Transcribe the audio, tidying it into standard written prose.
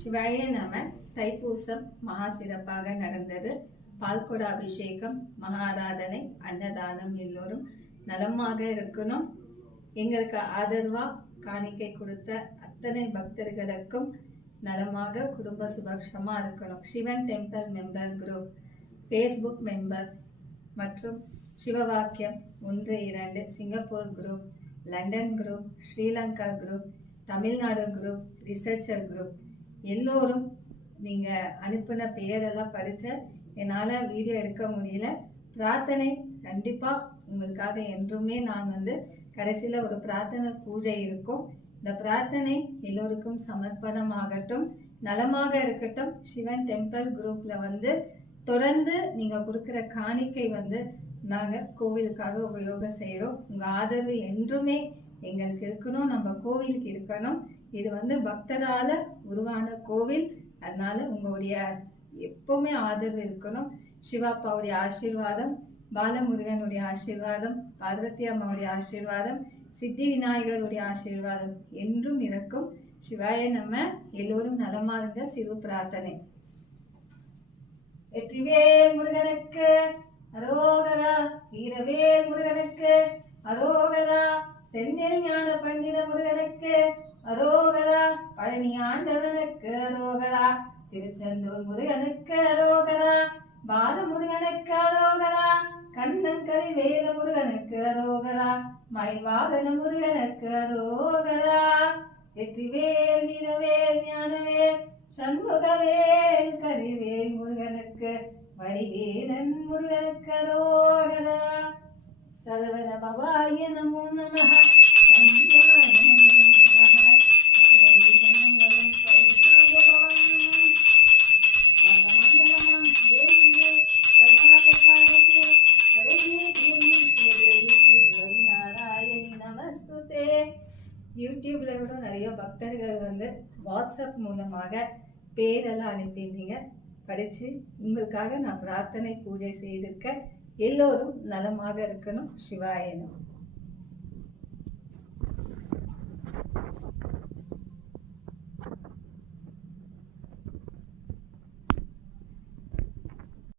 சிவாய நம. தைப்பூசம் மகா சிறப்பாக நடந்தது. பால்குட அபிஷேகம், மகாராதனை, அன்னதானம். எல்லோரும் நலமாக இருக்கணும். எங்களுக்கு ஆதரவா காணிக்கை கொடுத்த அத்தனை பக்தர்களுக்கும் நலமாக குடும்ப சுபக்ஷமா இருக்கணும். Sivan temple member group, Facebook member மற்றும் சிவவாக்கியம் 1-2 Singapore group, London group, Sri Lanka group, Tamil Nadu group, researcher group எல்லோரும் நீங்கள் அனுப்பின பெயரெல்லாம் படித்த என்னால் வீடியோ எடுக்க முடியல. பிரார்த்தனை கண்டிப்பாக உங்களுக்காக என்றுமே நான் கடைசியில் ஒரு பிரார்த்தனை பூஜை இருக்கும். இந்த பிரார்த்தனை எல்லோருக்கும் சமர்ப்பணமாகட்டும், நலமாக இருக்கட்டும். சிவன் டெம்பிள் குரூப்பில் தொடர்ந்து நீங்கள் கொடுக்குற காணிக்கை நாங்கள் கோவிலுக்காக உபயோகம் செய்கிறோம். உங்கள் ஆதரவு என்றுமே எங்களுக்கு இருக்கணும், நம்ம கோவிலுக்கு இருக்கணும். இது பக்தரால் உருவான கோவில், அதனால உங்களுடைய எப்பவுமே ஆதரவு இருக்கணும். சிவாப்பாவுடைய ஆசீர்வாதம், பாலமுருகனுடைய ஆசீர்வாதம், பார்வதி அம்மாவுடைய ஆசீர்வாதம், சித்தி விநாயகருடைய ஆசீர்வாதம் என்றும் இருக்கும். சிவாய நம்ம எல்லோரும் நலமா இருங்க. சிறு பிரார்த்தனை. வெற்றிவேல் முருகனுக்கு அரோகரா, வீரவேல் முருகனுக்கு அரோகரா, செந்தில் ஞான பண்டித முருகனுக்கு அரோகரா, பழனி ஆண்டவனுக்கு அரோகரா, திருச்செந்தூர் முருகனுக்கு அரோகரா, பாலமுருகனுக்கு அரோகரா, கண்ணன் கரிவேல முருகனுக்கு அரோகரா, மயில்வாகன முருகனுக்கு அரோகரா. வெற்றிவேல் வீரவேல் ஞானவேல் சண்முகவேல் கரிவேல் முருகனுக்கு வடிவேலன் முருகனுக்கு அரோகரா. சரவண பவாய நமோ நமஹ. யூடியூப்ல கூட நிறைய பக்தர்கள் வாட்ஸ்அப் மூலமாக பேரெல்லாம் அனுப்பியிருந்தீங்க. படித்து உங்களுக்காக நான் பிரார்த்தனை பூஜை செய்திருக்கேன். எல்லோரும் நலமாக இருக்கணும். சிவாய நமः.